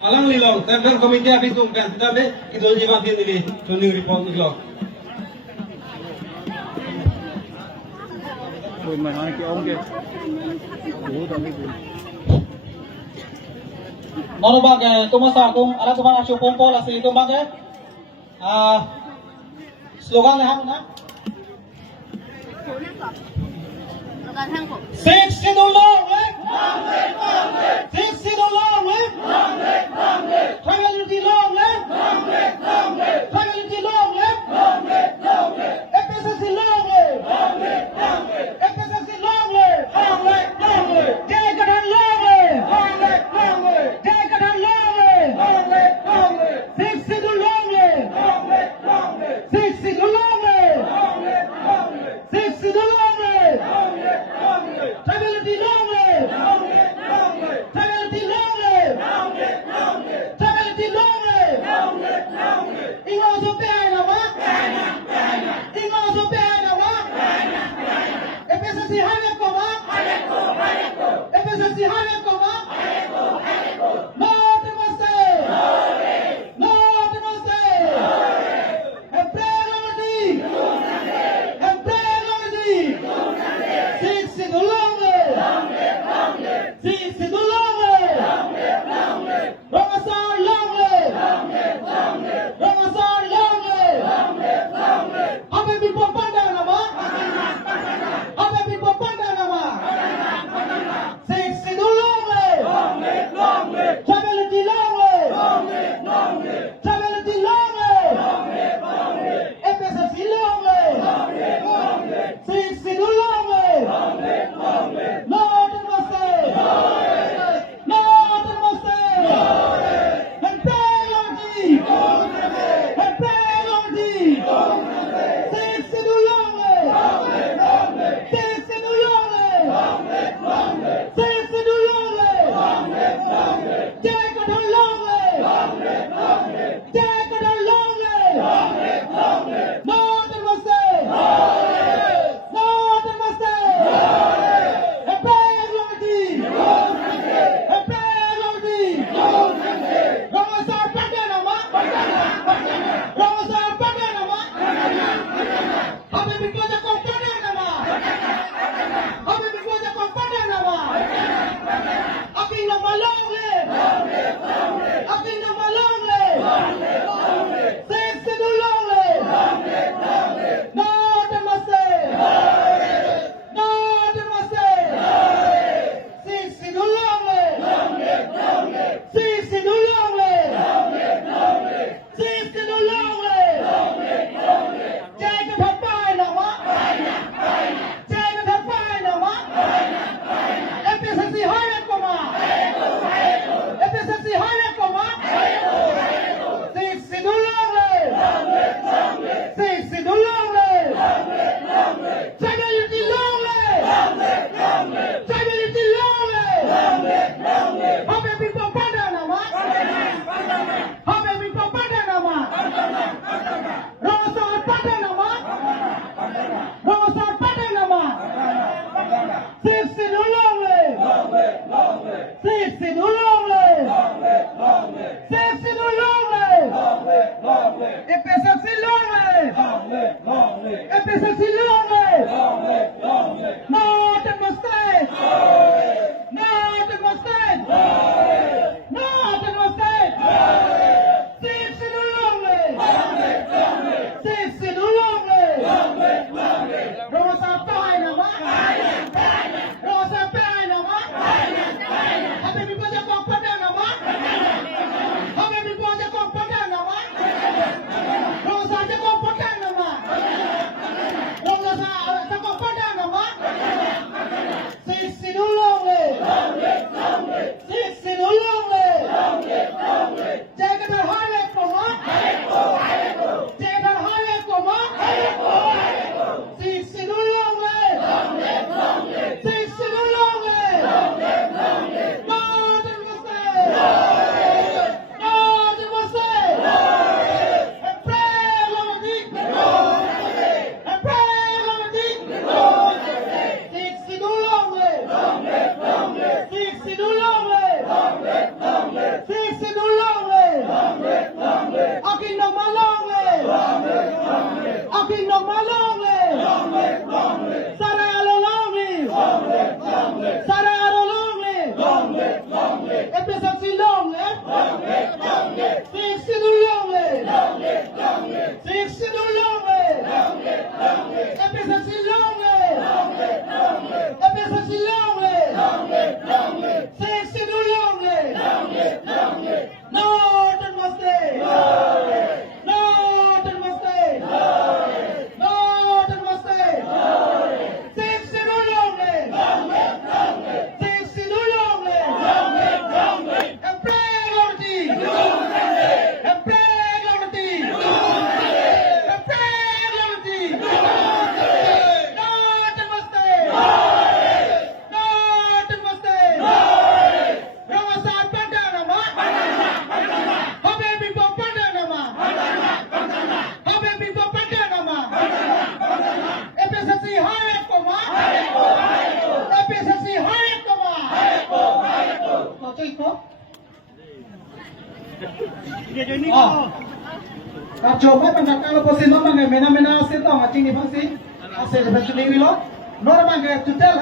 Alang lilong, tender komite habis tungkan, tapi itu juga dia ni tuning report ni log. Rồi mày nói cái ông kia. Ủa tao biết rồi. Ano ba kay tumasa kung ala ko ba action pompo la si tumba kay slogan na hamon ha six to the long way six to the long way travel the long way travel the long way FSC long way FSC long way take it long way take it long way six to the long way six to the long way six to the long way travel the long way travel the long way travel the long way ingo so pena wa ingo so pena wa FSC hane ko wa FSC hane ko wa no demose no demose employability six to the long way six to the long way Ramasan long way Ramasan long way Abe bipo panda nama Abe bipo panda nama six to the long way travel the long way travel the long way FSC long way six to the long way no demose no demose employability six to the long way six to the long way six to the long way take it a long way take it a long way no demose no demose employability Ramasar pada nama Ramasar pada nama Abe biko jako pada nama Abe biko jako pada nama Aking nama long le Aking nama long le six to the long le no demase no demase six to the long le six to the long le six to the long le take it up by nama take it up by nama FSC higher koma FSC higher koma six to the long le six to the long le stability long le stability long le Abe bipo pada nama Abe bipo pada nama Ramasar pada nama Ramasar pada nama six to the long way six to the long way six to the long way FSC long way FSC long way no democracy no democracy no democracy six to the long way six to the long way Ramasar pada nama Ramasar pada nama Abe bipo jako pada nama Abe bipo jako pada nama Ramasar jako pada nama Aking no malongle. Saralo longle. Saralo longle. Episode longle. Six to longle. Six to longle. Episode longle. Episode longle. Six to longle. Northern must stay. Northern must stay. Northern must stay. Six to longle. Six to longle. And play on the team. And play on the team. And play on the team. Northern must stay. Northern must stay. Ramasar Pandanama. Habe people Pandanama. Habe people Pandanama. FSC higher koma. FSC higher koma. Kau cakap kau? Dia jadi ni. Kau coba tentang kalau posisi mana mena mena asyik tau, macam ni pasti asyik macam ni lo. Normal ke tu tell